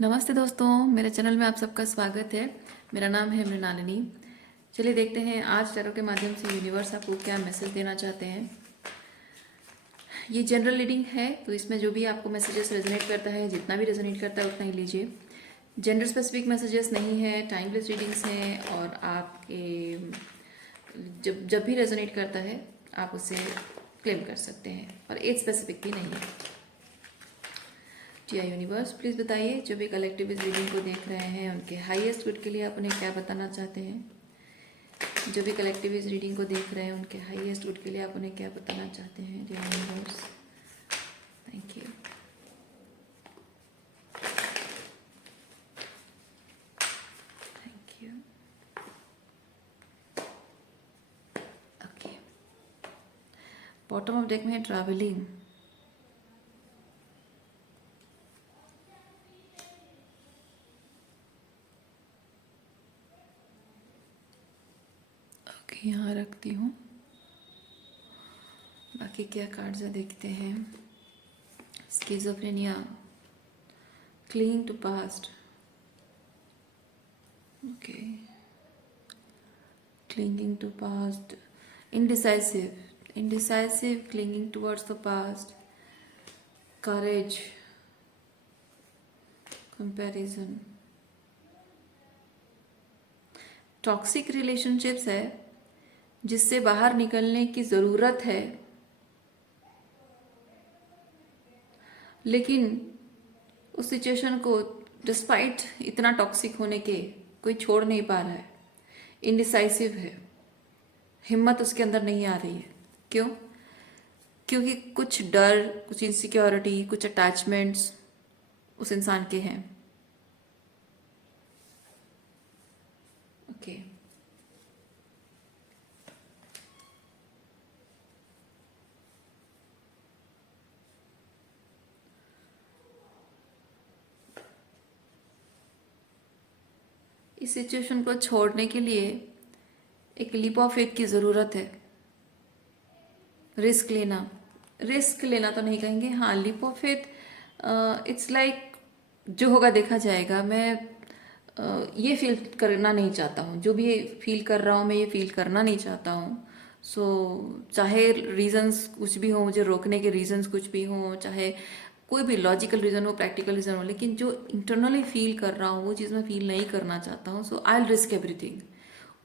नमस्ते दोस्तों, मेरे चैनल में आप सबका स्वागत है। मेरा नाम है मृणालिनी। चलिए देखते हैं आज टैरो के माध्यम से यूनिवर्स आपको क्या मैसेज देना चाहते हैं। ये जनरल रीडिंग है, तो इसमें जो भी आपको मैसेजेस रेजोनेट करता है, जितना भी रेजोनेट करता है उतना ही लीजिए। जेंडर स्पेसिफिक मैसेजेस नहीं है, टाइमलेस रीडिंग्स हैं और आपके जब जब भी रेजोनेट करता है आप उसे क्लेम कर सकते हैं और एज स्पेसिफिक भी नहीं है। यूनिवर्स प्लीज़ बताइए, जो भी कलेक्टिव इस रीडिंग को देख रहे हैं उनके हाईएस्ट गुड के लिए आप उन्हें क्या बताना चाहते हैं। जो भी कलेक्टिव इस रीडिंग को देख रहे हैं उनके हाईएस्ट गुड के लिए आप उन्हें क्या बताना चाहते हैं। Universe, thank you. Thank you. Okay, bottom of deck में है ट्रैवलिंग। यहाँ रखती हूँ, बाकी क्या कार्ड्स है देखते हैं। Schizophrenia, clinging to past, okay, clinging to past, indecisive, clinging towards the past, courage, comparison, toxic relationships है जिससे बाहर निकलने की ज़रूरत है, लेकिन उस सिचुएशन को डिस्पाइट इतना टॉक्सिक होने के कोई छोड़ नहीं पा रहा है। इंडिसाइसिव है, हिम्मत उसके अंदर नहीं आ रही है। क्यों? क्योंकि कुछ डर, कुछ इनसिक्योरिटी, कुछ अटैचमेंट्स उस इंसान के हैं। ओके, इस सिचुएशन को छोड़ने के लिए एक लीप ऑफ फेथ की ज़रूरत है। रिस्क लेना तो नहीं कहेंगे, हाँ leap of faith. It's like जो होगा देखा जाएगा। मैं ये फील करना नहीं चाहता हूँ, जो भी फील कर रहा हूँ मैं ये फील करना नहीं चाहता हूँ। सो चाहे रीजंस कुछ भी हो, मुझे रोकने के रीजंस कुछ भी हो, चाहे कोई भी लॉजिकल रीज़न हो, प्रैक्टिकल रीज़न हो, लेकिन जो इंटरनली फील कर रहा हूँ वो चीज़ मैं फील नहीं करना चाहता हूँ। सो आई विल रिस्क एवरीथिंग।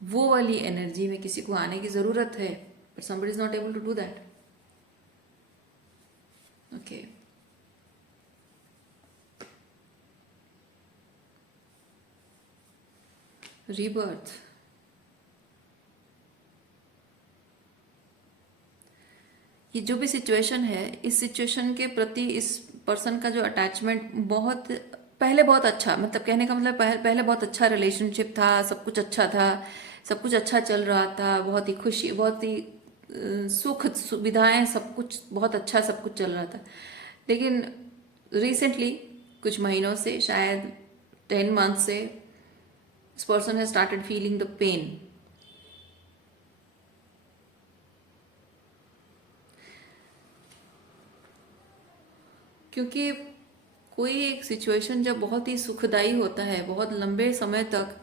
वो वाली एनर्जी में किसी को आने की ज़रूरत है, but somebody is not able to do that. Okay, rebirth, ये जो भी सिचुएशन है, इस सिचुएशन के प्रति इस पर्सन का जो अटैचमेंट बहुत पहले बहुत अच्छा, मतलब कहने का मतलब पहले बहुत अच्छा रिलेशनशिप था, सब कुछ अच्छा था, सब कुछ अच्छा चल रहा था, बहुत ही खुशी, बहुत ही सुख सुविधाएं, सब कुछ बहुत अच्छा, सब कुछ चल रहा था। लेकिन रिसेंटली कुछ महीनों से, शायद 10 मंथ से, this person has started feeling the pain. क्योंकि कोई एक सिचुएशन जब बहुत ही सुखदाई होता है, बहुत लंबे समय तक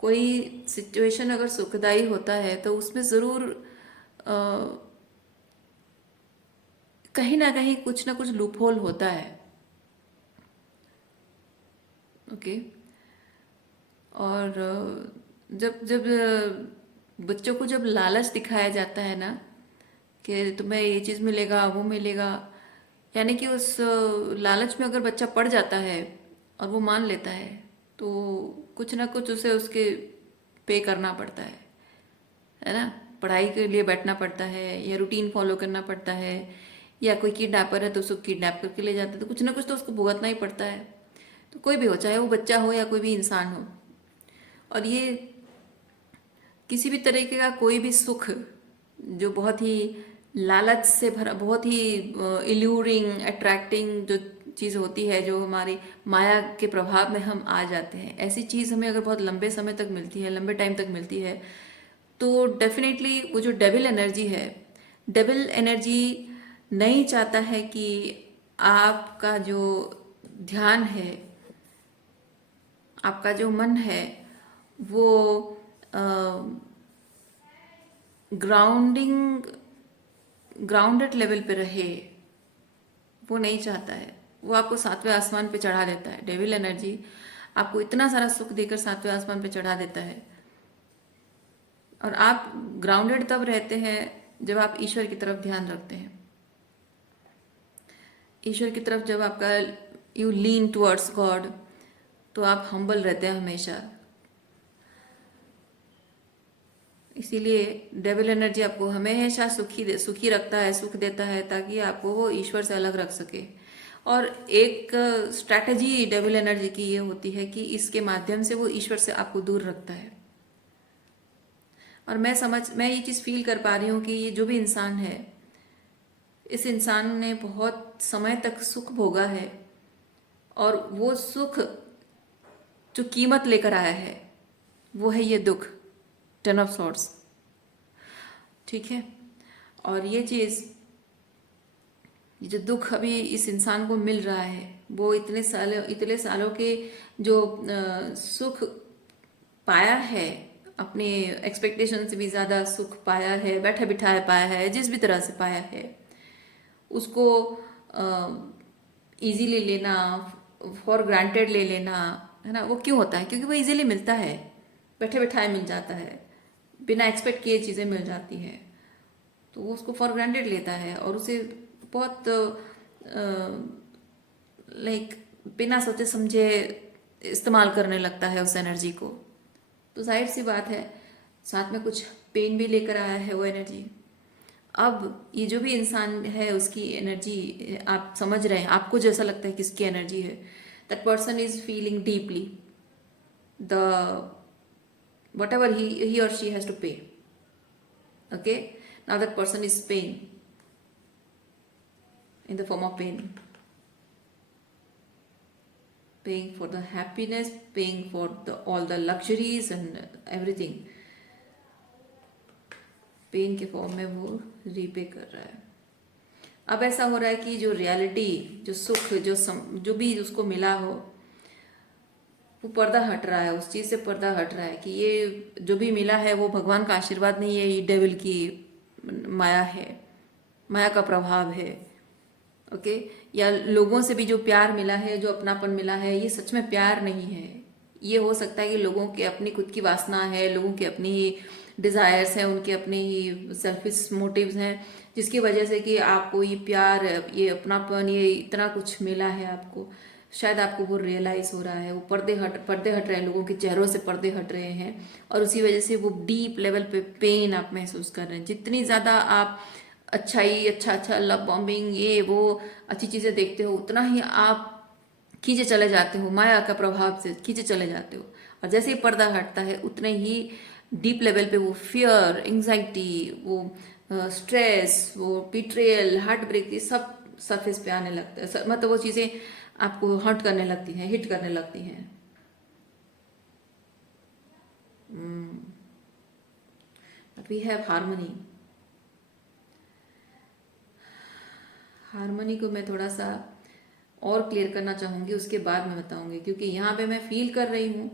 कोई सिचुएशन अगर सुखदाई होता है तो उसमें ज़रूर कहीं ना कहीं कुछ ना कुछ लूप होल होता है। ओके, और जब जब बच्चों को जब लालच दिखाया जाता है ना कि तुम्हें ये चीज़ मिलेगा, वो मिलेगा, यानी कि उस लालच में अगर बच्चा पड़ जाता है और वो मान लेता है, तो कुछ ना कुछ उसे उसके पे करना पड़ता है ना। पढ़ाई के लिए बैठना पड़ता है, या रूटीन फॉलो करना पड़ता है, या कोई किडनैपर है तो उसको किडनैप करके ले जाते हैं, तो कुछ ना कुछ तो उसको भुगतना ही पड़ता है। तो कोई भी हो, चाहे वो बच्चा हो या कोई भी इंसान हो, और ये किसी भी तरीके का कोई भी सुख जो बहुत ही लालच से भरा, बहुत ही इल्यूरिंग, अट्रैक्टिंग जो चीज़ होती है, जो हमारी माया के प्रभाव में हम आ जाते हैं, ऐसी चीज़ हमें अगर बहुत लंबे समय तक मिलती है, लंबे टाइम तक मिलती है, तो डेफिनेटली वो जो डेविल एनर्जी है, डेविल एनर्जी नहीं चाहता है कि आपका जो ध्यान है आपका जो मन है वो ग्राउंडिंग ग्राउंडेड लेवल पे रहे, वो नहीं चाहता है। वो आपको सातवें आसमान पे चढ़ा देता है। डेविल एनर्जी आपको इतना सारा सुख देकर सातवें आसमान पे चढ़ा देता है। और आप ग्राउंडेड तब रहते हैं जब आप ईश्वर की तरफ ध्यान रखते हैं। ईश्वर की तरफ जब आपका यू लीन टुवर्ड्स गॉड, तो आप हम्बल रहते हैं हमेशा। इसीलिए डेविल एनर्जी आपको हमेशा सुखी रखता है, सुख देता है, ताकि आपको वो ईश्वर से अलग रख सके। और एक स्ट्रैटेजी डेविल एनर्जी की ये होती है कि इसके माध्यम से वो ईश्वर से आपको दूर रखता है। और मैं ये चीज़ फील कर पा रही हूँ कि ये जो भी इंसान है, इस इंसान ने बहुत समय तक सुख भोगा है, और वो सुख जो कीमत लेकर आया है वो है ये दुख, 10 ऑफ सॉर्ड्स। ठीक है। और ये चीज़, ये जो दुख अभी इस इंसान को मिल रहा है, वो इतने सालों के जो सुख पाया है, अपने एक्सपेक्टेशन से भी ज़्यादा सुख पाया है, बैठा बिठाया पाया है, जिस भी तरह से पाया है, उसको इजीली लेना, फॉर ग्रांटेड ले लेना, है ना। वो क्यों होता है? क्योंकि वो इजीली मिलता है, बैठे बिठाए मिल जाता है, बिना एक्सपेक्ट किए चीज़ें मिल जाती हैं, तो वो उसको फॉर ग्रांटेड लेता है और उसे बहुत लाइक बिना सोचे समझे इस्तेमाल करने लगता है उस एनर्जी को। तो जाहिर सी बात है, साथ में कुछ पेन भी लेकर आया है वो एनर्जी। अब ये जो भी इंसान है उसकी एनर्जी आप समझ रहे हैं, आपको जैसा लगता है किसकी एनर्जी है, that person is feeling deeply the whatever he or she has to pay. Okay, now that person is paying in the form of paying for the happiness, paying for all the luxuries and everything, pain के form में वो repay कर रहा है। अब ऐसा हो रहा है कि जो रियलिटी, जो सुख, जो भी उसको मिला हो, वो पर्दा हट रहा है, उस चीज़ से पर्दा हट रहा है कि ये जो भी मिला है वो भगवान का आशीर्वाद नहीं है, ये डेविल की माया है, माया का प्रभाव है। ओके। या लोगों से भी जो प्यार मिला है, जो अपनापन मिला है, ये सच में प्यार नहीं है। ये हो सकता है कि लोगों के अपनी खुद की वासना है, लोगों के अपनी ही डिज़ायर्स हैं, उनके अपने ही सेल्फिश मोटिव्स हैं, जिसकी वजह से कि आपको ये प्यार, ये अपनापन, ये इतना कुछ मिला है आपको। शायद आपको वो रियलाइज हो रहा है, वो पर्दे हट रहे हैं, लोगों के चेहरों से पर्दे हट रहे हैं, और उसी वजह से वो डीप लेवल पे पेन आप महसूस कर रहे हैं। जितनी ज़्यादा आप अच्छा लव बॉम्बिंग, ये वो अच्छी चीज़ें देखते हो, उतना ही आप खींचे चले जाते हो, माया का प्रभाव से खींचे चले जाते हो। और जैसे ही पर्दा हटता है, उतने ही डीप लेवल पे वो फियर, एंग्जाइटी, वो स्ट्रेस, वो बिट्रेयल, हार्ट ब्रेक, ये सब सरफेस पे आने लगता है। मतलब वो चीज़ें आपको हर्ट करने लगती हैं, हिट करने लगती हैं। But we have harmony. Harmony को मैं थोड़ा सा और क्लियर करना चाहूँगी, उसके बाद मैं बताऊँगी, क्योंकि यहाँ पे मैं फील कर रही हूँ,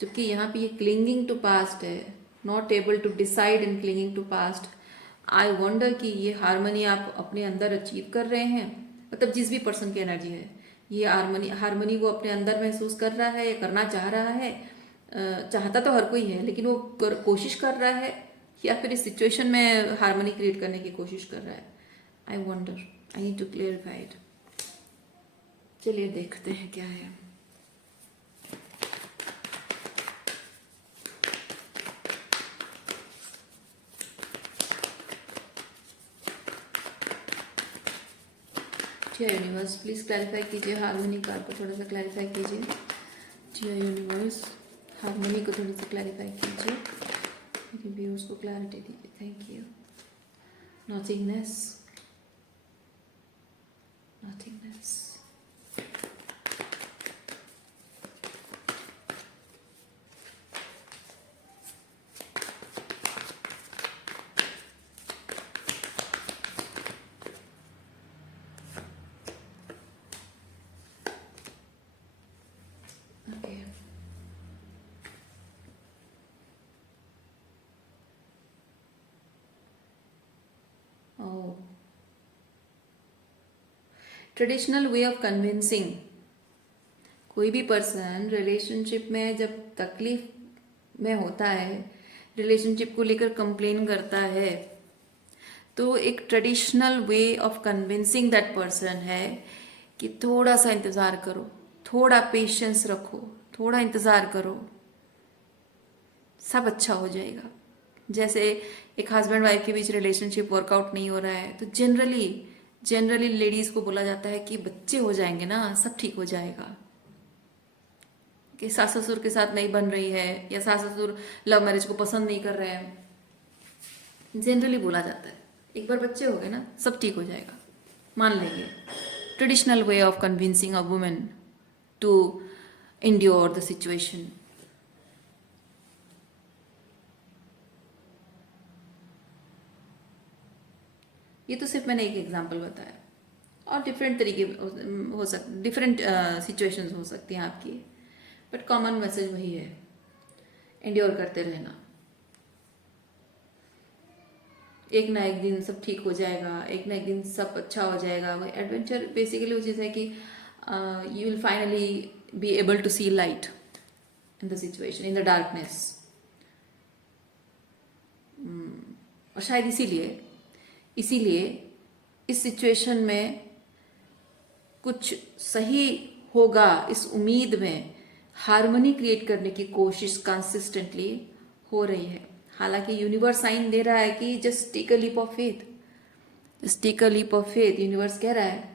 जबकि यहाँ पे ये क्लिंगिंग टू पास्ट है, not able to decide in clinging to past. I wonder कि ये हार्मनी आप अपने अंदर अचीव कर रहे हैं, मतलब जिस भी पर्सन की एनर्जी है, ये हार्मनी वो अपने अंदर महसूस कर रहा है या करना चाह रहा है। चाहता तो हर कोई है, लेकिन वो कोशिश कर रहा है, या फिर इस सिचुएशन में हार्मनी क्रिएट करने की कोशिश कर रहा है। I wonder, I need to clarify it. चलिए देखते हैं क्या है। जिया यूनिवर्स प्लीज क्लैरिफाई कीजिए, हार्मनी कार्ड को थोड़ा सा क्लैरिफाई कीजिए। जिया यूनिवर्स हार्मनी को थोड़ी सी क्लैरिफाई कीजिए, मेरे व्यूअर्स को क्लैरिटी दीजिए। Thank you. Nothingness, nothingness, okay. Traditional way of convincing, कोई भी पर्सन रिलेशनशिप में जब तकलीफ में होता है, रिलेशनशिप को लेकर कंप्लेन करता है, तो एक traditional way of convincing that person है कि थोड़ा सा इंतज़ार करो, थोड़ा पेशेंस रखो, थोड़ा इंतज़ार करो, सब अच्छा हो जाएगा। जैसे एक हस्बैंड वाइफ के बीच रिलेशनशिप वर्कआउट नहीं हो रहा है, तो जनरली लेडीज़ को बोला जाता है कि बच्चे हो जाएंगे ना, सब ठीक हो जाएगा। कि सास ससुर के साथ नहीं बन रही है, या सास ससुर लव मैरिज को पसंद नहीं कर रहे हैं, जनरली बोला जाता है एक बार बच्चे हो गए ना सब ठीक हो जाएगा, मान लेंगे। Traditional way of convincing a women to endure the situation. ये तो सिर्फ मैंने एक एग्जांपल बताया, और डिफरेंट तरीके हो सकते, डिफरेंट सिचुएशंस हो सकती हैं आपकी, बट कॉमन मैसेज वही है, एंड्योर करते रहना। एक ना एक दिन सब ठीक हो जाएगा, एक ना एक दिन सब अच्छा हो जाएगा। वो एडवेंचर बेसिकली वो चीज़ है कि you will finally be able to see light in the situation, in the darkness. और शायद इसीलिए इस सिचुएशन में कुछ सही होगा, इस उम्मीद में हार्मनी क्रिएट करने की कोशिश कंसिस्टेंटली हो रही है। हालांकि यूनिवर्स साइन दे रहा है कि just take a leap of faith, just take a leap of faith, universe कह रहा है।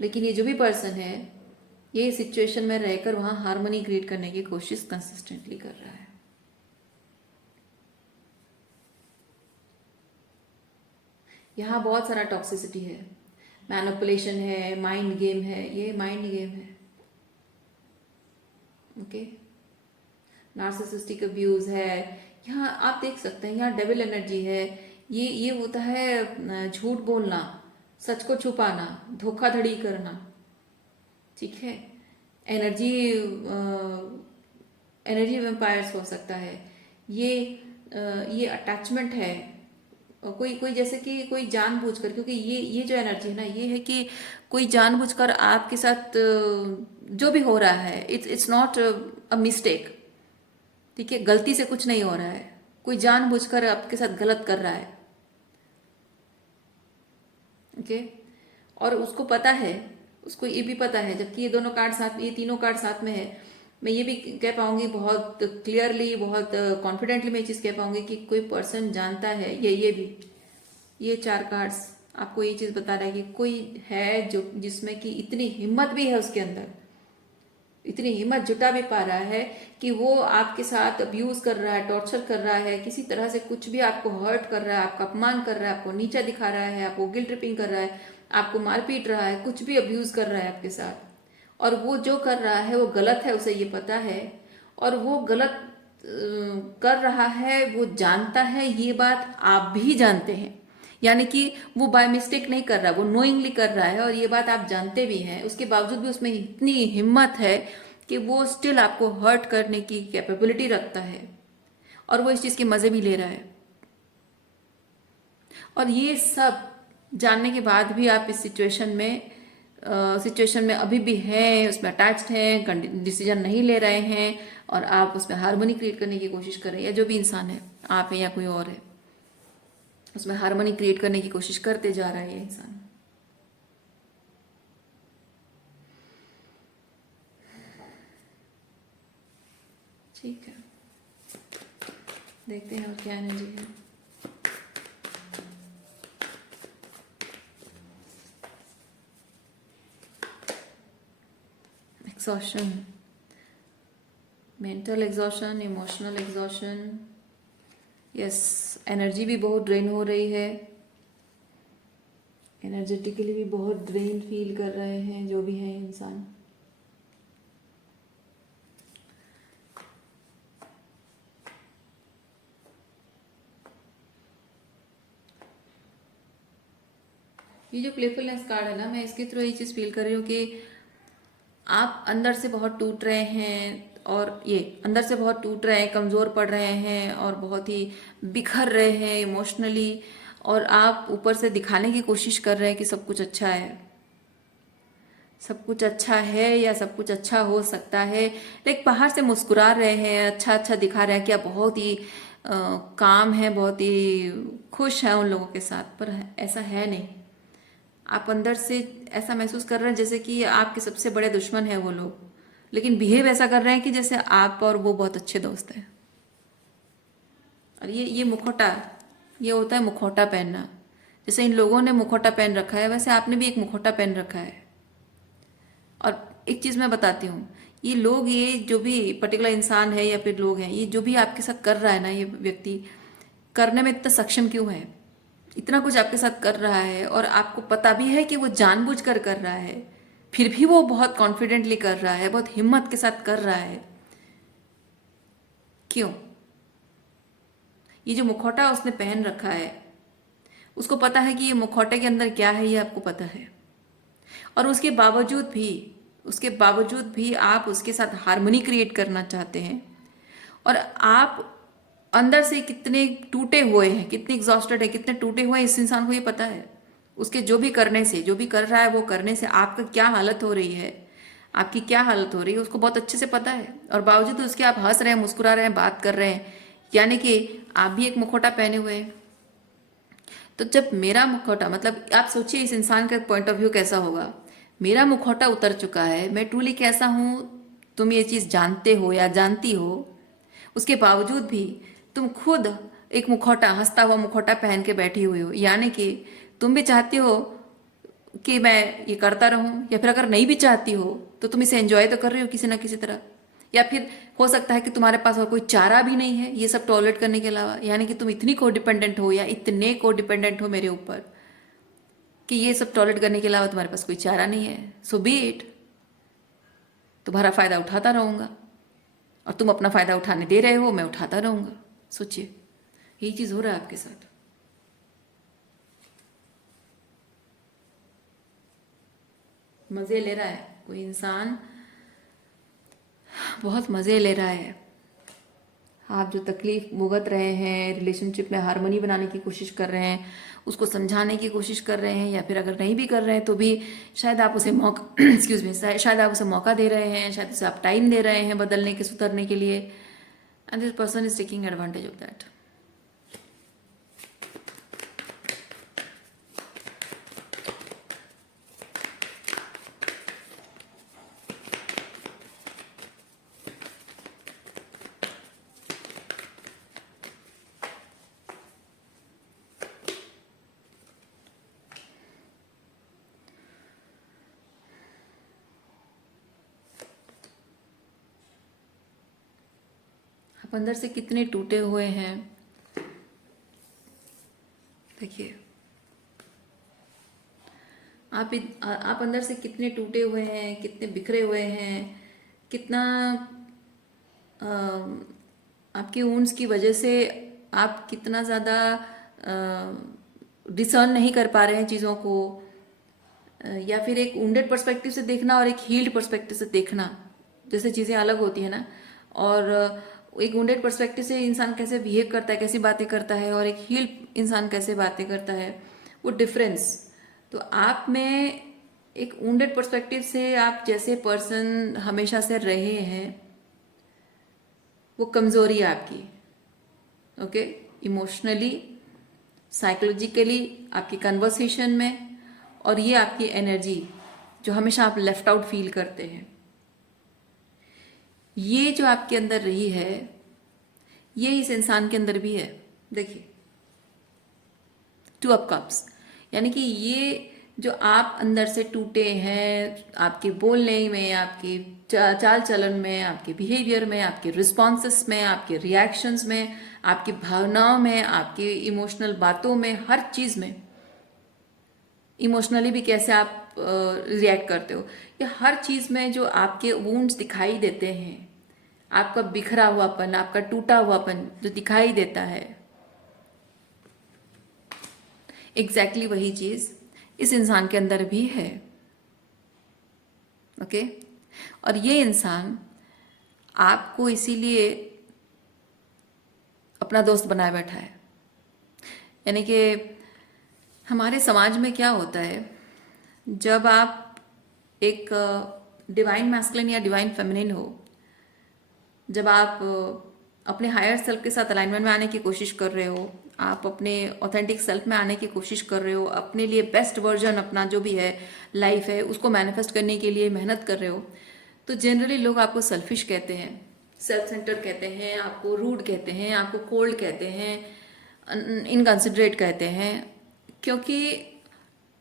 लेकिन ये जो भी पर्सन है, ये सिचुएशन में रहकर वहां हार्मनी क्रिएट करने की कोशिश कंसिस्टेंटली कर रहा है। यहाँ बहुत सारा टॉक्सिसिटी है, मैनिपुलेशन है, माइंड गेम है, ये माइंड गेम है। ओके, नार्सिसिस्टिक अब्यूज है, यहाँ आप देख सकते हैं, यहाँ डेविल एनर्जी है। ये होता है झूठ बोलना, सच को छुपाना, धोखाधड़ी करना, ठीक है। एनर्जी एनर्जी वेम्पायर्स हो सकता है ये अटैचमेंट है। कोई जैसे कि कोई जानबूझकर, क्योंकि ये जो एनर्जी है ना, ये है कि कोई जानबूझकर आपके साथ जो भी हो रहा है, इट्स नॉट अ मिस्टेक, ठीक है, गलती से कुछ नहीं हो रहा है, कोई जानबूझकर आपके साथ गलत कर रहा है। ओके, और उसको पता है, उसको ये भी पता है, जबकि ये दोनों कार्ड साथ, ये तीनों कार्ड साथ में है। मैं ये भी कह पाऊंगी बहुत क्लियरली, बहुत कॉन्फिडेंटली मैं ये चीज़ कह पाऊंगी कि कोई पर्सन जानता है, ये भी, ये चार कार्ड्स आपको ये चीज़ बता रहा है कि कोई है जो जिसमें कि इतनी हिम्मत भी है उसके अंदर, इतनी हिम्मत जुटा भी पा रहा है कि वो आपके साथ अब्यूज कर रहा है, टॉर्चर कर रहा है, किसी तरह से कुछ भी आपको हर्ट कर रहा है, आपका अपमान कर रहा है, आपको नीचा दिखा रहा है, आपको गिल्ट ट्रिपिंग कर रहा है, आपको मारपीट रहा है, कुछ भी अब्यूज कर रहा है आपके साथ। और वो जो कर रहा है वो गलत है, उसे ये पता है, और वो गलत कर रहा है, वो जानता है, ये बात आप भी जानते हैं। यानी कि वो बाय मिस्टेक नहीं कर रहा, वो नोइंगली कर रहा है, और ये बात आप जानते भी हैं। उसके बावजूद भी उसमें इतनी हिम्मत है कि वो स्टिल आपको हर्ट करने की कैपेबिलिटी रखता है, और वो इस चीज़ के मज़े भी ले रहा है। और ये सब जानने के बाद भी आप इस सिचुएशन में अभी भी हैं, उसमें अटैच्ड हैं, डिसीजन नहीं ले रहे हैं, और आप उसमें हार्मनी क्रिएट करने की कोशिश कर रहे हैं। या जो भी इंसान है, आप हैं या कोई और है, उसमें हार्मनी क्रिएट करने की कोशिश करते जा रहा है ये इंसान। ठीक है, देखते हैं और क्या एनर्जी है। Exhaustion, mental exhaustion, emotional exhaustion, yes, energy भी बहुत ड्रेन हो रही है, एनर्जेटिकली भी बहुत ड्रेन फील कर रहे हैं जो भी हैं इंसान। ये जो प्लेफुलनेस कार्ड है ना, मैं इसके थ्रू ये चीज़ फील कर रही हूँ कि आप अंदर से बहुत टूट रहे हैं, और ये अंदर से बहुत टूट रहे हैं, कमज़ोर पड़ रहे हैं, और बहुत ही बिखर रहे हैं इमोशनली, और आप ऊपर से दिखाने की कोशिश कर रहे हैं कि सब कुछ अच्छा है, सब कुछ अच्छा है या सब कुछ अच्छा हो सकता है, लाइक बाहर से मुस्कुरा रहे हैं, अच्छा अच्छा दिखा रहे हैं कि आप बहुत ही काम है, बहुत ही खुश हैं उन लोगों के साथ, पर ऐसा है नहीं। आप अंदर से ऐसा महसूस कर रहे हैं जैसे कि आपके सबसे बड़े दुश्मन है वो लोग, लेकिन बिहेव ऐसा कर रहे हैं कि जैसे आप और वो बहुत अच्छे दोस्त हैं। और ये मुखौटा, ये होता है मुखौटा पहनना। जैसे इन लोगों ने मुखौटा पहन रखा है, वैसे आपने भी एक मुखौटा पहन रखा है। और एक चीज़ मैं बताती हूँ, ये लोग, ये जो भी पर्टिकुलर इंसान है या फिर लोग हैं, ये जो भी आपके साथ कर रहा है ना, ये व्यक्ति करने में इतना सक्षम क्यों है, इतना कुछ आपके साथ कर रहा है और आपको पता भी है कि वो जानबूझ कर रहा है, फिर भी वो बहुत कॉन्फिडेंटली कर रहा है, बहुत हिम्मत के साथ कर रहा है। क्यों? ये जो मुखौटा उसने पहन रखा है, उसको पता है कि ये मुखौटे के अंदर क्या है, ये आपको पता है। और उसके बावजूद भी आप उसके साथ हार्मनी क्रिएट करना चाहते हैं। और आप अंदर से कितने टूटे हुए हैं, कितने एग्जॉस्टेड है, कितने टूटे हुए हैं, इस इंसान को ये पता है। उसके जो भी करने से, जो भी कर रहा है वो करने से आपका क्या हालत हो रही है, आपकी क्या हालत हो रही है, उसको बहुत अच्छे से पता है। और बावजूद उसके आप हंस रहे हैं, मुस्कुरा रहे हैं, बात कर रहे हैं, यानी कि आप भी एक मुखौटा पहने हुए हैं। तो जब मेरा मुखौटा, मतलब आप सोचिए इस इंसान का पॉइंट ऑफ व्यू कैसा होगा। मेरा मुखौटा उतर चुका है, मैं ट्रूली कैसा हूँ तुम ये चीज़ जानते हो या जानती हो, उसके बावजूद भी तुम खुद एक मुखौटा, हंसता हुआ मुखौटा पहन के बैठी हुई हो, यानी कि तुम भी चाहती हो कि मैं ये करता रहूं, या फिर अगर नहीं भी चाहती हो तो तुम इसे एंजॉय तो कर रही हो किसी ना किसी तरह। या फिर हो सकता है कि तुम्हारे पास और कोई चारा भी नहीं है ये सब टॉलरेट करने के अलावा, यानी कि तुम इतनी कोडिपेंडेंट हो या इतने कोडिपेंडेंट हो मेरे ऊपर कि ये सब टॉलरेट करने के अलावा तुम्हारे पास कोई चारा नहीं है। सो बी इट, तुम्हारा फायदा उठाता रहूंगा और तुम अपना फायदा उठाने दे रहे हो, मैं उठाता रहूंगा। सोचिए यही चीज हो रहा है आपके साथ। मजे ले रहा है कोई इंसान, बहुत मजे ले रहा है। आप जो तकलीफ भुगत रहे हैं, रिलेशनशिप में हारमोनी बनाने की कोशिश कर रहे हैं, उसको समझाने की कोशिश कर रहे हैं, या फिर अगर नहीं भी कर रहे हैं तो भी शायद आप उसे मौका एक्सक्यूज मी, शायद आप उसे मौका दे रहे हैं, शायद उसे आप टाइम दे रहे हैं बदलने के, सुधरने के लिए, and this person is taking advantage of that. आप अंदर से कितने टूटे हुए हैं, देखिए आप अंदर से कितने टूटे हुए हैं, कितने बिखरे हुए हैं, कितना आपकी ऊंस की वजह से आप कितना ज़्यादा डिसर्न नहीं कर पा रहे हैं चीज़ों को, या फिर एक वुंडेड पर्सपेक्टिव से देखना और एक हील्ड पर्सपेक्टिव से देखना, जैसे चीज़ें अलग होती है ना। और एक वुंडेड पर्सपेक्टिव से इंसान कैसे बिहेव करता है, कैसी बातें करता है, और एक हील्ड इंसान कैसे बातें करता है, वो डिफरेंस। तो आप में एक वुंडेड पर्सपेक्टिव से आप जैसे पर्सन हमेशा से रहे हैं, वो कमज़ोरी है आपकी। ओके, इमोशनली, साइकोलॉजिकली, आपकी कन्वर्सेशन में, और ये आपकी एनर्जी जो हमेशा आप लेफ्ट आउट फील करते हैं, ये जो आपके अंदर रही है, ये इस इंसान के अंदर भी है। देखिए टू ऑफ कप्स, यानी कि ये जो आप अंदर से टूटे हैं, आपके बोलने में, आपके चाल चलन में, आपके बिहेवियर में, आपके रिस्पॉन्सेस में, आपके रिएक्शंस में, आपकी भावनाओं में, आपके इमोशनल बातों में, हर चीज़ में, इमोशनली भी कैसे आप रिएक्ट करते हो, ये हर चीज़ में जो आपके वुंड्स दिखाई देते हैं, आपका बिखरा हुआपन, आपका टूटा हुआपन जो दिखाई देता है, एग्जैक्टली वही चीज़ इस इंसान के अंदर भी है। ओके, और ये इंसान आपको इसीलिए अपना दोस्त बनाए बैठा है। यानी कि हमारे समाज में क्या होता है, जब आप एक डिवाइन मैस्कुलिन या डिवाइन फेमिनिन हो, जब आप अपने हायर सेल्फ के साथ अलाइनमेंट में आने की कोशिश कर रहे हो, आप अपने ऑथेंटिक सेल्फ में आने की कोशिश कर रहे हो, अपने लिए बेस्ट वर्जन अपना जो भी है लाइफ है उसको मैनिफेस्ट करने के लिए मेहनत कर रहे हो, तो जनरली लोग आपको सेल्फिश कहते हैं, सेल्फ सेंटर कहते हैं, आपको रूड कहते हैं, आपको कोल्ड कहते हैं, इनकंसिडरेट कहते हैं। क्योंकि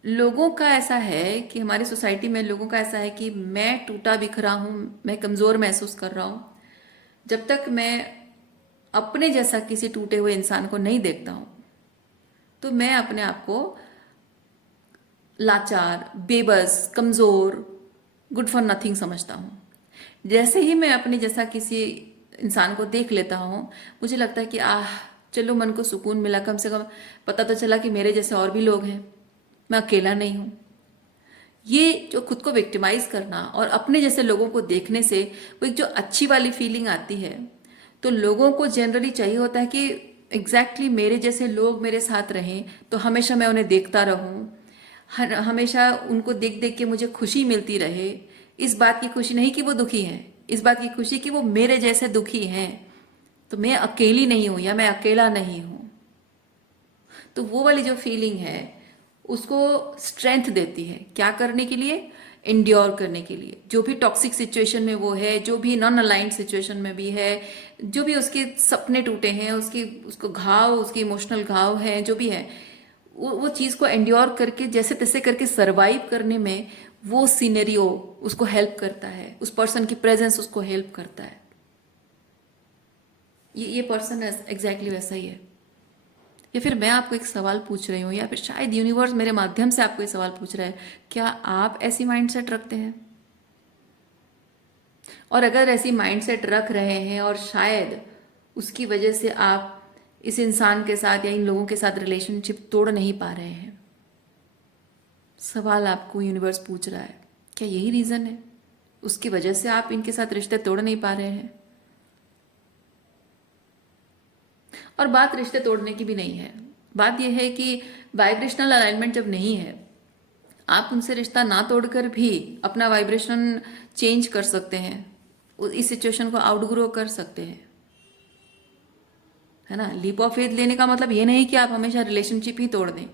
लोगों का ऐसा है कि हमारी सोसाइटी में लोगों का ऐसा है कि मैं टूटा बिखरा हूँ, मैं कमज़ोर महसूस कर रहा हूँ, जब तक मैं अपने जैसा किसी टूटे हुए इंसान को नहीं देखता हूँ तो मैं अपने आप को लाचार, बेबस, कमज़ोर, गुड फॉर नथिंग समझता हूँ। जैसे ही मैं अपने जैसा किसी इंसान को देख लेता हूँ, मुझे लगता है कि चलो मन को सुकून मिला, कम से कम पता तो चला कि मेरे जैसे और भी लोग हैं, मैं अकेला नहीं हूँ। ये जो खुद को विक्टिमाइज करना और अपने जैसे लोगों को देखने से वो एक जो अच्छी वाली फीलिंग आती है, तो लोगों को जनरली चाहिए होता है कि एग्जैक्टली मेरे जैसे लोग मेरे साथ रहें, तो हमेशा मैं उन्हें देखता रहूं, हमेशा उनको देख देख के मुझे खुशी मिलती रहे। इस बात की खुशी नहीं कि वो दुखी हैं, इस बात की खुशी कि वो मेरे जैसे दुखी हैं, तो मैं अकेली नहीं हूं या मैं अकेला नहीं हूं। तो वो वाली जो फीलिंग है उसको स्ट्रेंथ देती है, क्या करने के लिए? इंड्योर करने के लिए। जो भी टॉक्सिक सिचुएशन में वो है, जो भी नॉन अलाइंड सिचुएशन में भी है, जो भी उसके सपने टूटे हैं, उसको घाव, उसके इमोशनल घाव है, जो भी है, वो चीज़ को एंड्योर करके जैसे तैसे करके सरवाइव करने में वो सिनेरियो उसको हेल्प करता है, उस पर्सन की प्रेजेंस उसको हेल्प करता है। ये पर्सन एग्जैक्टली वैसा ही है। या फिर मैं आपको एक सवाल पूछ रही हूँ, या फिर शायद यूनिवर्स मेरे माध्यम से आपको एक सवाल पूछ रहा है, क्या आप ऐसी माइंडसेट रखते हैं? और अगर ऐसी माइंडसेट रख रहे हैं और शायद उसकी वजह से आप इस इंसान के साथ या इन लोगों के साथ रिलेशनशिप तोड़ नहीं पा रहे हैं, सवाल आपको यूनिवर्स पूछ रहा है, क्या यही रीज़न है उसकी वजह से आप इनके साथ रिश्ते तोड़ नहीं पा रहे हैं? और बात रिश्ते तोड़ने की भी नहीं है, बात यह है कि वाइब्रेशनल अलाइनमेंट जब नहीं है, आप उनसे रिश्ता ना तोड़कर भी अपना वाइब्रेशन चेंज कर सकते हैं, इस सिचुएशन को आउटग्रो कर सकते हैं, है ना। लीप ऑफ फेथ लेने का मतलब ये नहीं कि आप हमेशा रिलेशनशिप ही तोड़ दें।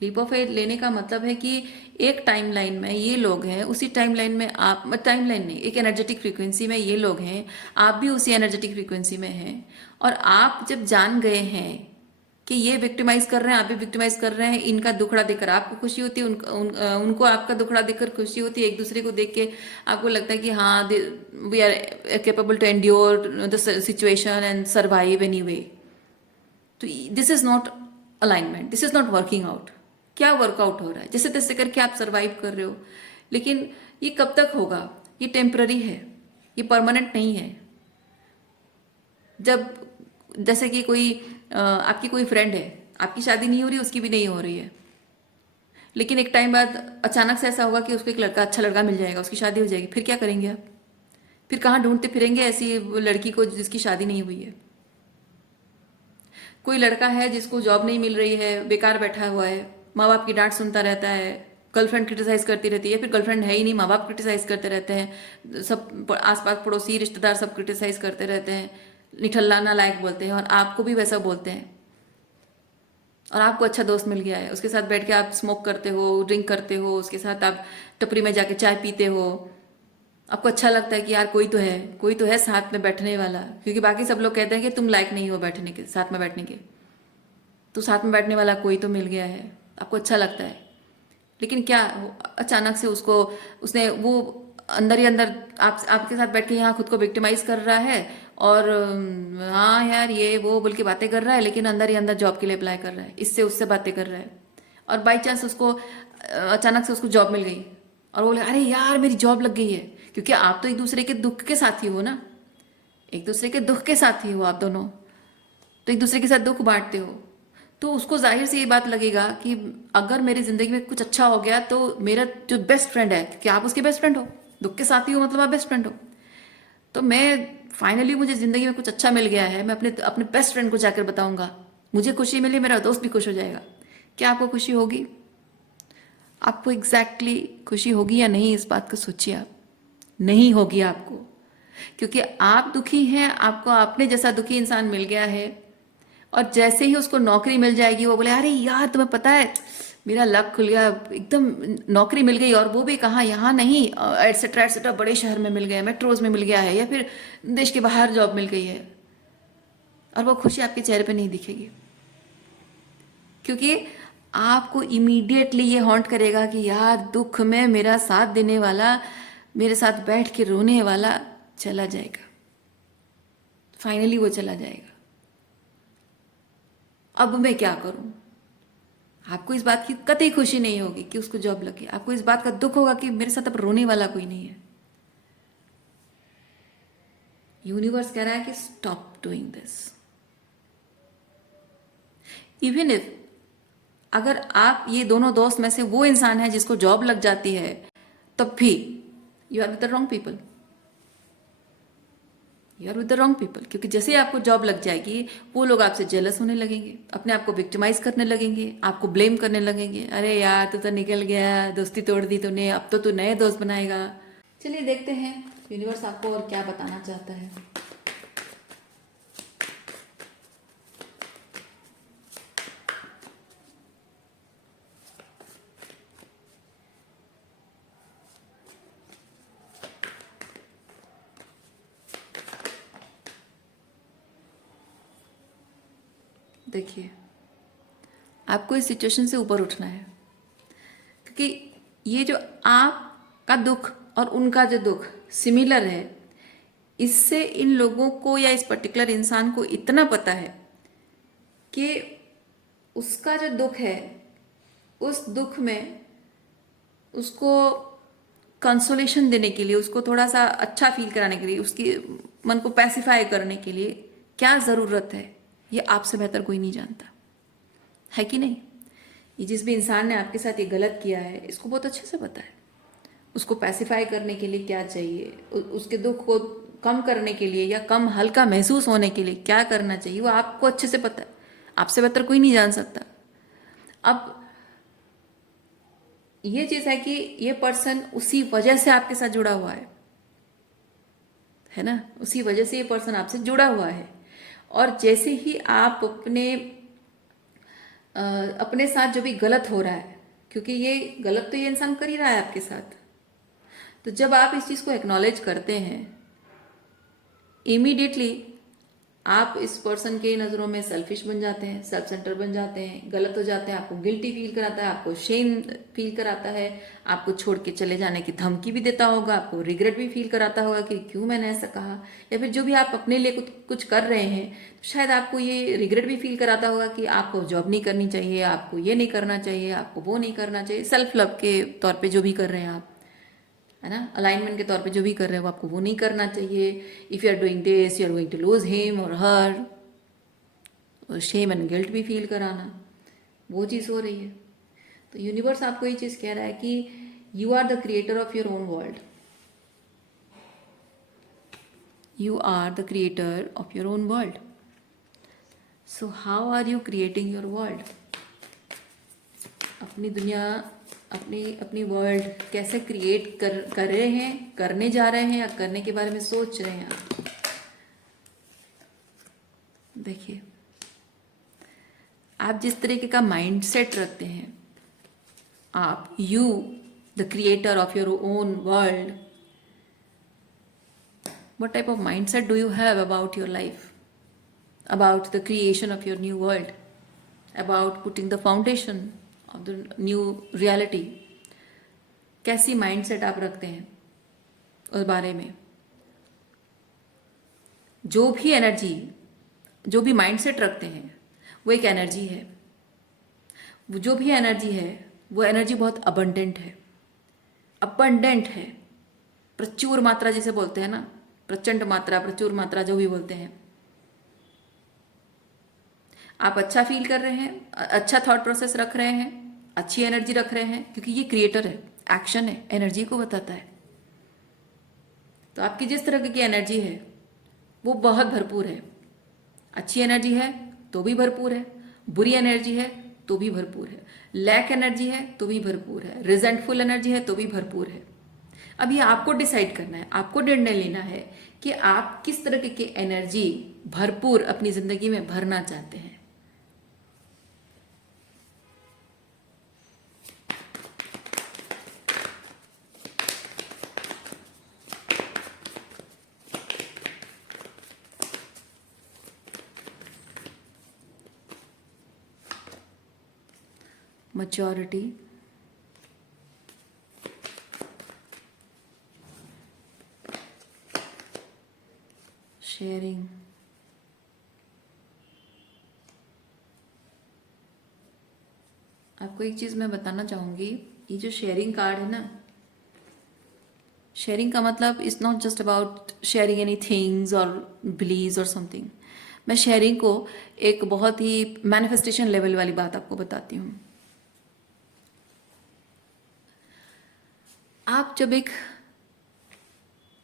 लीप ऑफ फेथ लेने का मतलब है कि एक टाइमलाइन में ये लोग हैं, उसी टाइमलाइन में आप, टाइमलाइन नहीं, एक एनर्जेटिक फ्रीक्वेंसी में ये लोग हैं, आप भी उसी एनर्जेटिक फ्रीक्वेंसी में हैं, और आप जब जान गए हैं कि ये विक्टिमाइज कर रहे हैं, आप भी विक्टिमाइज कर रहे हैं, इनका दुखड़ा देखकर आपको खुशी होती है, उनको आपका दुखड़ा देखकर खुशी होती है, एक दूसरे को देख के आपको लगता है कि हाँ, we are capable to endure the situation and survive anyway. तो this is not alignment, this is not working out. क्या वर्कआउट हो रहा है? जैसे तैसे करके आप सर्वाइव कर रहे हो, लेकिन ये कब तक होगा? ये टेम्पररी है, ये परमानेंट नहीं है। जब जैसे कि आपकी कोई फ्रेंड है, आपकी शादी नहीं हो रही, उसकी भी नहीं हो रही है, लेकिन एक टाइम बाद अचानक से ऐसा होगा कि उसको एक लड़का, अच्छा लड़का मिल जाएगा, उसकी शादी हो जाएगी, फिर क्या करेंगे आप? फिर कहाँ ढूंढते फिरेंगे ऐसी लड़की को जिसकी शादी नहीं हुई है? कोई लड़का है जिसको जॉब नहीं मिल रही है, बेकार बैठा हुआ है, माँ बाप की डांट सुनता रहता है, गर्लफ्रेंड क्रिटिसाइज करती रहती है, फिर गर्लफ्रेंड है ही नहीं, माँ बाप क्रिटिसाइज करते रहते हैं, सब आसपास पड़ोसी रिश्तेदार सब क्रिटिसाइज करते रहते हैं, निठल्ला ना लायक बोलते हैं, और आपको भी वैसा बोलते हैं। और आपको अच्छा दोस्त मिल गया है, उसके साथ बैठ के आप स्मोक करते हो, ड्रिंक करते हो, उसके साथ आप टपरी में जाके चाय पीते हो, आपको अच्छा लगता है कि यार कोई तो है, कोई तो है साथ में बैठने वाला, क्योंकि बाकी सब लोग कहते हैं कि तुम लायक नहीं हो बैठने के, साथ में बैठने के, तो साथ में बैठने वाला कोई तो मिल गया है, आपको अच्छा लगता है। लेकिन क्या अचानक से उसको, उसने वो अंदर ही अंदर आपके साथ बैठ के यहाँ खुद को विक्टिमाइज कर रहा है, और हाँ यार ये वो बोल के बातें कर रहा है, लेकिन अंदर ही अंदर जॉब के लिए अप्लाई कर रहा है, इससे उससे बातें कर रहा है, और बाई चांस उसको अचानक से उसको जॉब मिल गई, और वो बोले अरे यार मेरी जॉब लग गई है, क्योंकि आप तो एक दूसरे के दुख के साथी हो ना, एक दूसरे के दुख के साथी हो आप दोनों, तो एक दूसरे के साथ दुख बांटते हो, तो उसको जाहिर से ये बात लगेगा कि अगर मेरी जिंदगी में कुछ अच्छा हो गया तो मेरा जो बेस्ट फ्रेंड है, क्योंकि आप उसके बेस्ट फ्रेंड हो, दुख के साथी हो मतलब आप बेस्ट फ्रेंड हो, तो मैं फाइनली मुझे जिंदगी में कुछ अच्छा मिल गया है, मैं अपने अपने बेस्ट फ्रेंड को जाकर बताऊंगा, मुझे खुशी मिली, मेरा दोस्त भी खुश हो जाएगा। क्या आपको खुशी होगी? आपको एग्जैक्टली खुशी होगी या नहीं, इस बात को सोचिए आप। नहीं होगी आपको, क्योंकि आप दुखी हैं, आपको अपने जैसा दुखी इंसान मिल गया है। और जैसे ही उसको नौकरी मिल जाएगी वो बोले अरे यार तुम्हें पता है मेरा लक खुल गया, एकदम नौकरी मिल गई, और वो भी कहाँ, यहाँ नहीं, एटसेट्रा एटसेट्रा, बड़े शहर में मिल गया, मेट्रोज में मिल गया है, या फिर देश के बाहर जॉब मिल गई है, और वो खुशी आपके चेहरे पे नहीं दिखेगी। क्योंकि आपको इमीडिएटली ये हॉन्ट करेगा कि यार दुख में मेरा साथ देने वाला, मेरे साथ बैठ के रोने वाला चला जाएगा, फाइनली वो चला जाएगा, अब मैं क्या करूं। आपको इस बात की कतई खुशी नहीं होगी कि उसको जॉब लगी, आपको इस बात का दुख होगा कि मेरे साथ अब रोने वाला कोई नहीं है। यूनिवर्स कह रहा है कि stop doing this. Even if अगर आप ये दोनों दोस्त में से वो इंसान है जिसको जॉब लग जाती है, तब भी you are with the wrong people, you are with the wrong people. क्योंकि जैसे ही आपको जॉब लग जाएगी वो लोग आपसे जेलस होने लगेंगे, अपने आप को विक्टिमाइज करने लगेंगे, आपको ब्लेम करने लगेंगे, अरे यार तू तो निकल गया, दोस्ती तोड़ दी तूने, अब तो तू नए दोस्त बनाएगा। चलिए देखते हैं यूनिवर्स आपको और क्या बताना चाहता है। देखिए, आपको इस सिचुएशन से ऊपर उठना है, क्योंकि ये जो आपका दुख और उनका जो दुख सिमिलर है, इससे इन लोगों को या इस पर्टिकुलर इंसान को इतना पता है कि उसका जो दुख है, उस दुख में उसको कंसोलेशन देने के लिए, उसको थोड़ा सा अच्छा फील कराने के लिए, उसकी मन को पैसिफाई करने के लिए क्या ज़रूरत है, ये आपसे बेहतर कोई नहीं जानता है कि नहीं। ये जिस भी इंसान ने आपके साथ ये गलत किया है, इसको बहुत अच्छे से पता है उसको पैसिफाई करने के लिए क्या चाहिए, उसके दुख को कम करने के लिए या कम हल्का महसूस होने के लिए क्या करना चाहिए, वो आपको अच्छे से पता है, आपसे बेहतर कोई नहीं जान सकता। अब ये चीज़ है कि ये पर्सन उसी वजह से आपके साथ जुड़ा हुआ है ना, उसी वजह से ये पर्सन आपसे जुड़ा हुआ है। और जैसे ही आप अपने साथ जो भी गलत हो रहा है, क्योंकि ये गलत तो ये इंसान कर ही रहा है आपके साथ, तो जब आप इस चीज़ को एक्नॉलेज करते हैं, इमीडिएटली आप इस पर्सन के नज़रों में सेल्फिश बन जाते हैं, सेल्फ सेंटर बन जाते हैं, गलत हो जाते हैं, आपको गिल्टी फील कराता है, आपको शेम फील कराता है, आपको छोड़ के चले जाने की धमकी भी देता होगा, आपको रिग्रेट भी फील कराता होगा कि क्यों मैंने ऐसा कहा, या फिर जो भी आप अपने लिए कुछ कुछ कर रहे हैं, तो शायद आपको ये रिग्रेट भी फील कराता होगा कि आपको जॉब नहीं करनी चाहिए, आपको ये नहीं करना चाहिए, आपको वो नहीं करना चाहिए, सेल्फ लव के तौर पर जो भी कर रहे हैं आप, है ना, अलाइनमेंट के तौर पे जो भी कर रहे हो आपको वो नहीं करना चाहिए। If you are doing this you are going to lose him और हर, और शेम एंड गिल्ट भी फील कराना, वो चीज़ हो रही है। तो यूनिवर्स आपको ये चीज़ कह रहा है कि you are the creator of your own world, you are the creator of your own world. So how are you creating your world? अपनी दुनिया, अपनी अपनी वर्ल्ड कैसे क्रिएट कर रहे हैं, करने जा रहे हैं, या करने के बारे में सोच रहे हैं आप? देखिए, आप जिस तरीके का माइंड सेट रखते हैं, आप you the creator of your own world, what type of mindset do you have about your life, about the creation of your new world, about putting the foundation of the new reality? कैसी mindset आप रखते हैं उस बारे में? जो भी energy, जो भी माइंडसेट रखते हैं, वो एक एनर्जी है। वो जो भी एनर्जी है, वो एनर्जी बहुत अबंडेंट है, अबंडेंट है, प्रचुर मात्रा जिसे बोलते हैं ना, प्रचंड मात्रा, प्रचुर मात्रा, जो भी बोलते हैं। आप अच्छा फील कर रहे हैं, अच्छा थॉट प्रोसेस रख रहे हैं, अच्छी एनर्जी रख रहे हैं, क्योंकि ये क्रिएटर है, एक्शन है, एनर्जी को बताता है। तो आपकी जिस तरह की एनर्जी है वो बहुत भरपूर है। अच्छी एनर्जी है तो भी भरपूर है, बुरी एनर्जी है तो भी भरपूर है, लैक एनर्जी है तो भी भरपूर है, रिजेंटफुल एनर्जी है तो भी भरपूर है। अब ये आपको डिसाइड करना है, आपको निर्णय लेना है कि आप किस तरह की एनर्जी भरपूर अपनी जिंदगी में भरना चाहते हैं। मैच्योरिटी, शेयरिंग, आपको एक चीज मैं बताना चाहूंगी, ये जो शेयरिंग कार्ड है ना, शेयरिंग का मतलब is not just about sharing any things और बिलीव्स और समथिंग। मैं शेयरिंग को एक बहुत ही मैनिफेस्टेशन लेवल वाली बात आपको बताती हूँ। आप जब एक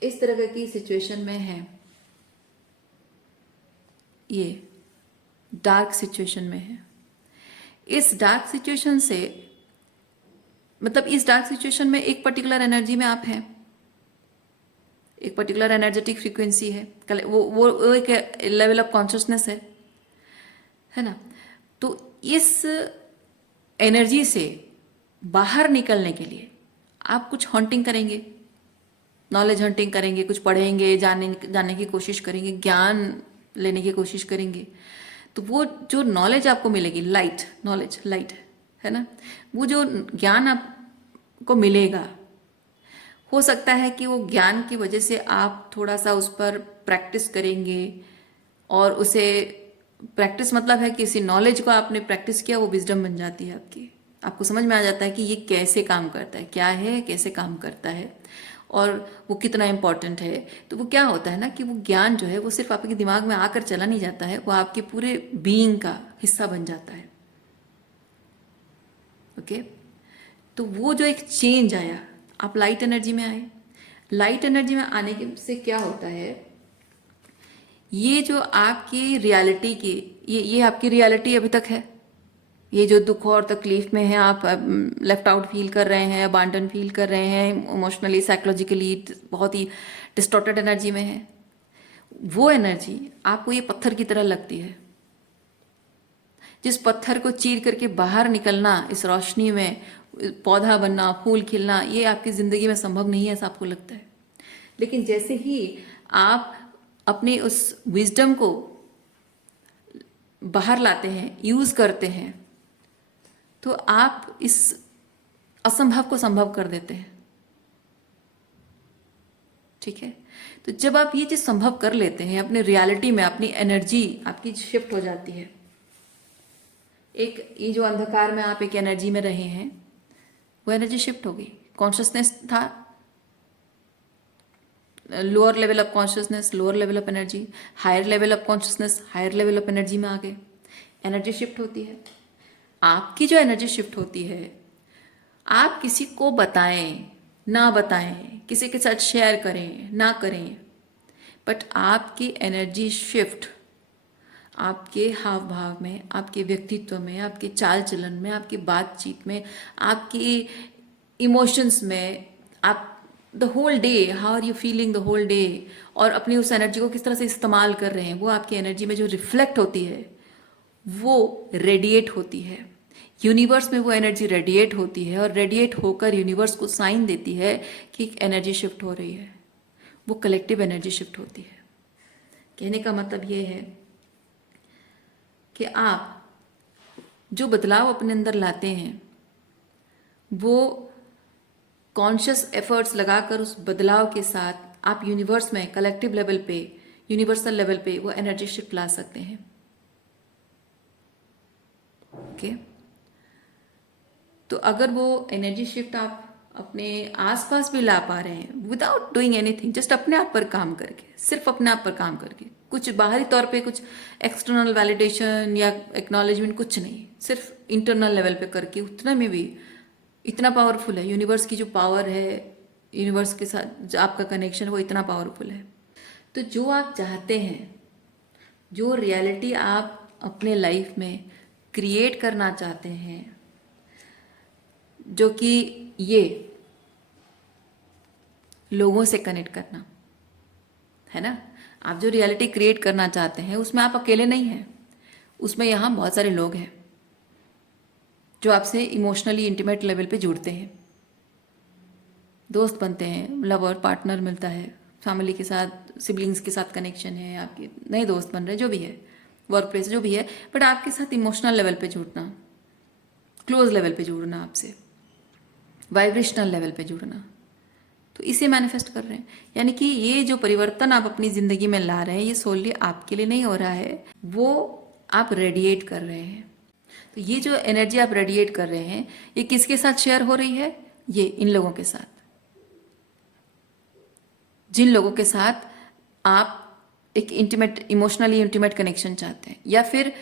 इस तरह की सिचुएशन में हैं, ये डार्क सिचुएशन में है, इस डार्क सिचुएशन से मतलब इस डार्क सिचुएशन में एक पर्टिकुलर एनर्जी में आप हैं, एक पर्टिकुलर एनर्जेटिक फ्रीक्वेंसी है, वो एक लेवल ऑफ कॉन्शियसनेस है ना। तो इस एनर्जी से बाहर निकलने के लिए आप कुछ हंटिंग करेंगे, नॉलेज हंटिंग करेंगे, कुछ पढ़ेंगे, जानने की कोशिश करेंगे, ज्ञान लेने की कोशिश करेंगे। तो वो जो नॉलेज आपको मिलेगी, लाइट नॉलेज, लाइट है ना, वो जो ज्ञान आपको मिलेगा, हो सकता है कि वो ज्ञान की वजह से आप थोड़ा सा उस पर प्रैक्टिस करेंगे, और उसे प्रैक्टिस मतलब है किसी नॉलेज को आपने प्रैक्टिस किया, वो विजडम बन जाती है आपकी, आपको समझ में आ जाता है कि ये कैसे काम करता है, क्या है, कैसे काम करता है, और वो कितना इम्पोर्टेंट है। तो वो क्या होता है ना कि वो ज्ञान जो है वो सिर्फ आपके दिमाग में आकर चला नहीं जाता है, वो आपके पूरे बीइंग का हिस्सा बन जाता है। ओके, तो वो जो एक चेंज आया, आप लाइट एनर्जी में आए, लाइट एनर्जी में आने के से क्या होता है, ये जो आपकी रियलिटी की, ये आपकी रियलिटी अभी तक है, ये जो दुख और तकलीफ में है, आप लेफ्ट आउट फील कर रहे हैं, अबांडन फील कर रहे हैं, इमोशनली साइकोलॉजिकली बहुत ही डिस्टॉर्टेड एनर्जी में है, वो एनर्जी आपको ये पत्थर की तरह लगती है। जिस पत्थर को चीर करके बाहर निकलना, इस रोशनी में पौधा बनना, फूल खिलना, ये आपकी ज़िंदगी में संभव नहीं है, ऐसा आपको लगता है। लेकिन जैसे ही आप अपने उस विजडम को बाहर लाते हैं, यूज़ करते हैं, तो आप इस असंभव को संभव कर देते हैं। ठीक है, तो जब आप ये चीज़ संभव कर लेते हैं, अपने रियलिटी में अपनी एनर्जी आपकी शिफ्ट हो जाती है। एक ये जो अंधकार में आप एक एनर्जी में रहे हैं, वो एनर्जी शिफ्ट हो गई। कॉन्शियसनेस था, lower level of consciousness, lower level of energy, higher level of consciousness, higher level of energy में आ गए, एनर्जी शिफ्ट होती है। आपकी जो एनर्जी शिफ्ट होती है, आप किसी को बताएं ना बताएं, किसी के साथ शेयर करें ना करें, बट आपकी एनर्जी शिफ्ट आपके हाव भाव में, आपके व्यक्तित्व में, आपके चाल चलन में, आपकी बातचीत में, आपकी इमोशंस में, आप the whole day, how are you feeling the whole day, और अपनी उस एनर्जी को किस तरह से इस्तेमाल कर रहे हैं, वो आपकी एनर्जी में जो रिफ्लेक्ट होती है, वो रेडिएट होती है यूनिवर्स में, वो एनर्जी रेडिएट होती है, और रेडिएट होकर यूनिवर्स को साइन देती है कि एनर्जी शिफ्ट हो रही है, वो कलेक्टिव एनर्जी शिफ्ट होती है। कहने का मतलब ये है कि आप जो बदलाव अपने अंदर लाते हैं, वो कॉन्शियस एफर्ट्स लगाकर उस बदलाव के साथ आप यूनिवर्स में कलेक्टिव लेवल पे, यूनिवर्सल लेवल पे वो एनर्जी शिफ्ट ला सकते हैं। ओके, तो अगर वो एनर्जी शिफ्ट आप अपने आसपास भी ला पा रहे हैं विदाउट डूइंग एनीथिंग, जस्ट अपने आप पर काम करके, सिर्फ अपने आप पर काम करके, कुछ बाहरी तौर पे कुछ एक्सटर्नल वैलिडेशन या एक्नॉलेजमेंट कुछ नहीं, सिर्फ इंटरनल लेवल पे करके, उतना में भी इतना पावरफुल है यूनिवर्स की जो पावर है, यूनिवर्स के साथ जो आपका कनेक्शन है, वो इतना पावरफुल है। तो जो आप चाहते हैं, जो रियलिटी आप अपने लाइफ में क्रिएट करना चाहते हैं, जो कि ये लोगों से कनेक्ट करना है ना। आप जो रियलिटी क्रिएट करना चाहते हैं उसमें आप अकेले नहीं हैं, उसमें यहाँ बहुत सारे लोग हैं जो आपसे इमोशनली इंटीमेट लेवल पे जुड़ते हैं, दोस्त बनते हैं, लवर पार्टनर मिलता है, फैमिली के साथ सिबलिंग्स के साथ कनेक्शन है, आपके नए दोस्त बन रहे हैं, जो भी है, वर्क प्लेस जो भी है, बट आपके साथ इमोशनल लेवल पे जुड़ना, क्लोज लेवल पे जुड़ना, आपसे वाइब्रेशनल लेवल पे जुड़ना, तो इसे मैनिफेस्ट कर रहे हैं। यानी कि ये जो परिवर्तन आप अपनी ज़िंदगी में ला रहे हैं ये सोनली आपके लिए नहीं हो रहा है, वो आप रेडिएट कर रहे हैं। तो ये जो एनर्जी आप रेडिएट कर रहे हैं ये किसके साथ शेयर हो रही है? ये इन लोगों के साथ, जिन लोगों के साथ आप एक इंटीमेट, इमोशनली इंटीमेट कनेक्शन चाहते हैं, या फिर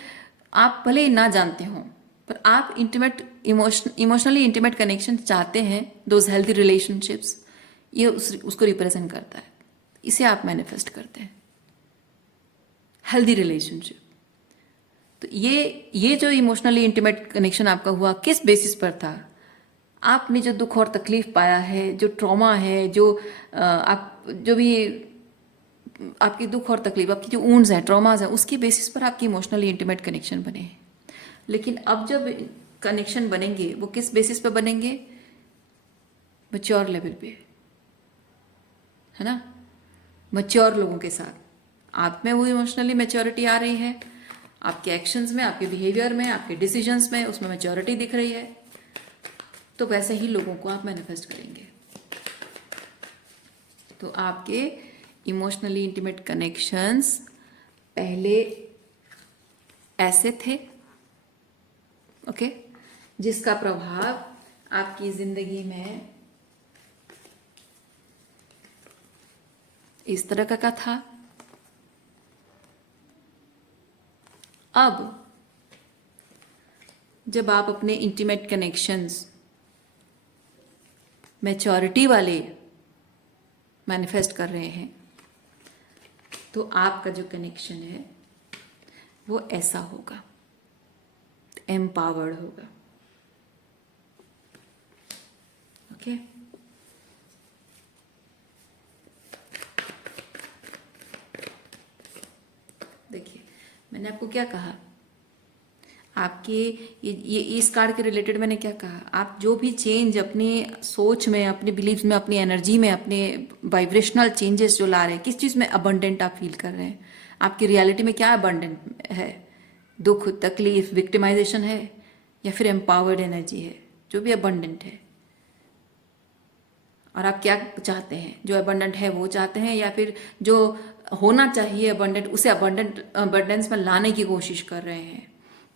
आप भले ही ना जानते हो पर आप इंटीमेट इमोशनली इंटीमेट कनेक्शन चाहते हैं, दोज हेल्थी रिलेशनशिप्स, ये उसको रिप्रेजेंट करता है। इसे आप मैनिफेस्ट करते हैं, हेल्दी रिलेशनशिप। तो ये जो इमोशनली इंटीमेट कनेक्शन आपका हुआ किस बेसिस पर था? आपने जो दुख और तकलीफ पाया है, जो ट्रॉमा है, जो आप जो भी आपकी दुख और तकलीफ, आपकी जो ऊंड्स हैं, ट्रॉमाज हैं, उसकी बेसिस पर आपकी इमोशनली इंटीमेट कनेक्शन बने हैं। लेकिन अब जब कनेक्शन बनेंगे वो किस बेसिस पर बनेंगे? मैच्योर लेवल पे, है ना। मैच्योर लोगों के साथ आप में वो इमोशनली मैच्योरिटी आ रही है, आपके एक्शंस में, आपके बिहेवियर में, आपके डिसीजंस में, उसमें मैच्योरिटी दिख रही है, तो वैसे ही लोगों को आप मैनिफेस्ट करेंगे। तो आपके इमोशनली इंटीमेट कनेक्शंस पहले ऐसे थे, ओके, जिसका प्रभाव आपकी जिंदगी में इस तरह का था। अब जब आप अपने इंटीमेट कनेक्शंस मैच्योरिटी वाले मैनिफेस्ट कर रहे हैं, तो आपका जो कनेक्शन है वो ऐसा होगा, एम्पावर्ड होगा, ओके। देखिए मैंने आपको क्या कहा, आपके ये इस कार्ड के रिलेटेड मैंने क्या कहा, आप जो भी चेंज अपनी सोच में, अपने बिलीव्स में, अपनी एनर्जी में, अपने वाइब्रेशनल चेंजेस जो ला रहे हैं, किस चीज़ में अबंडेंट आप फील कर रहे हैं, आपकी रियलिटी में क्या अबंडेंट है? दुख, तकलीफ, विक्टिमाइजेशन है, या फिर एम्पावर्ड एनर्जी है, जो भी अबंडेंट है। और आप क्या चाहते हैं? जो अबंडेंट है वो चाहते हैं, या फिर जो होना चाहिए अबंडेंट, उसे अबंडेंस में लाने की कोशिश कर रहे हैं?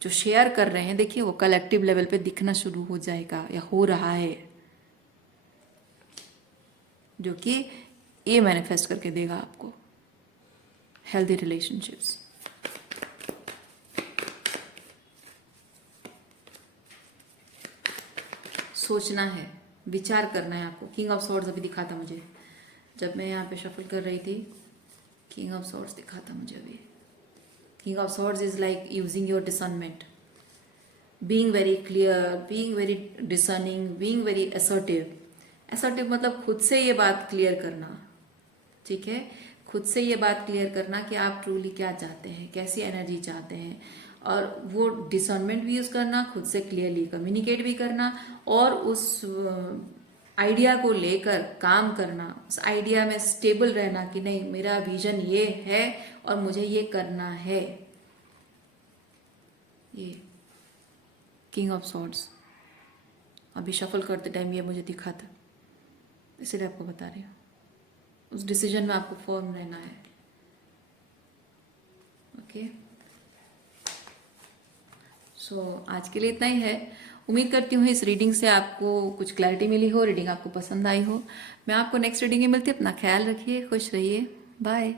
जो शेयर कर रहे हैं, देखिए वो कलेक्टिव लेवल पे दिखना शुरू हो जाएगा या हो रहा है, जो कि ये मैनिफेस्ट करके देगा आपको हेल्दी रिलेशनशिप्स। सोचना है, विचार करना है आपको। किंग ऑफ सॉर्ड्स अभी दिखा था मुझे जब मैं यहाँ पे शफल कर रही थी, किंग ऑफ सॉर्ड्स दिखा था मुझे अभी। King of swords is like using your discernment, being very clear, being very discerning, being very assertive. Assertive मतलब खुद से ये बात क्लियर करना, ठीक है, खुद से ये बात क्लियर करना कि आप ट्रूली क्या चाहते हैं, कैसी एनर्जी चाहते हैं, और वो डिसर्नमेंट भी यूज़ करना, खुद से क्लियरली कम्युनिकेट भी करना, और उस आइडिया को लेकर काम करना, उस आइडिया में स्टेबल रहना कि नहीं मेरा विजन ये है और मुझे ये करना है। ये किंग ऑफ सॉर्ड्स अभी शफल करते टाइम ये मुझे दिखा था, इसलिए आपको बता रही हूँ। उस डिसीजन में आपको फर्म रहना है, ओके। सो आज के लिए इतना ही है। उम्मीद करती हूँ इस रीडिंग से आपको कुछ क्लैरिटी मिली हो, रीडिंग आपको पसंद आई हो। मैं आपको नेक्स्ट रीडिंग में मिलती हूँ। अपना ख्याल रखिए, खुश रहिए, बाय।